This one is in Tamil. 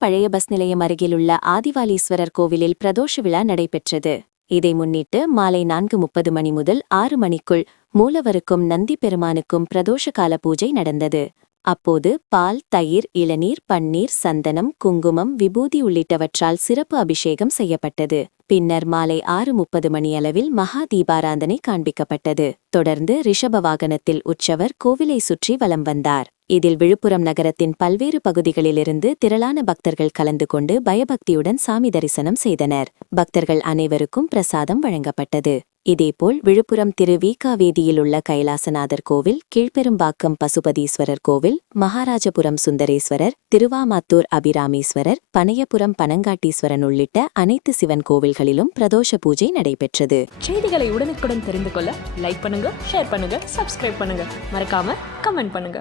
விழுப்புரம் பழைய பஸ் நிலையம் அருகிலுள்ள ஆதிவாலீஸ்வரர் கோவிலில் பிரதோஷ விழா நடைபெற்றது. இதை முன்னிட்டு மாலை 4:30 மணி முதல் 6 மணிக்குள் மூலவருக்கும் நந்தி பெருமானுக்கும் பிரதோஷ கால பூஜை நடந்தது. அப்போது பால், தயிர், இளநீர், பன்னீர், சந்தனம், குங்குமம், விபூதி உள்ளிட்டவற்றால் சிறப்பு அபிஷேகம் செய்யப்பட்டது. பின்னர் மாலை 6:30 மணியளவில் மகா தீபாராதனை காண்பிக்கப்பட்டது. தொடர்ந்து ரிஷப வாகனத்தில் உற்சவர் கோவிலை சுற்றி வலம் வந்தார். இதில் விழுப்புரம் நகரத்தின் பல்வேறு பகுதிகளிலிருந்து திரளான பக்தர்கள் கலந்து கொண்டு பயபக்தியுடன் சாமி தரிசனம் செய்தனர். பக்தர்கள் அனைவருக்கும் பிரசாதம் வழங்கப்பட்டது. இதேபோல் விழுப்புரம் திரு வி.க. வீதியில் உள்ள கைலாசநாதர் கோவில், கீழ்பெரும்பாக்கம் பசுபதீஸ்வரர் கோவில், மகாராஜபுரம் சுந்தரேஸ்வரர், திருவாமாத்தூர் அபிராமீஸ்வரர், பனையபுரம் பனங்காட்டீஸ்வரன் உள்ளிட்ட அனைத்து சிவன் கோவில்களிலும் பிரதோஷ பூஜை நடைபெற்றது. செய்திகளை உடனுக்குடன் தெரிந்து கொள்ள லைக் பண்ணுங்க, ஷேர் பண்ணுங்க, சப்ஸ்கிரைப் பண்ணுங்க, மறக்காம கமெண்ட் பண்ணுங்க.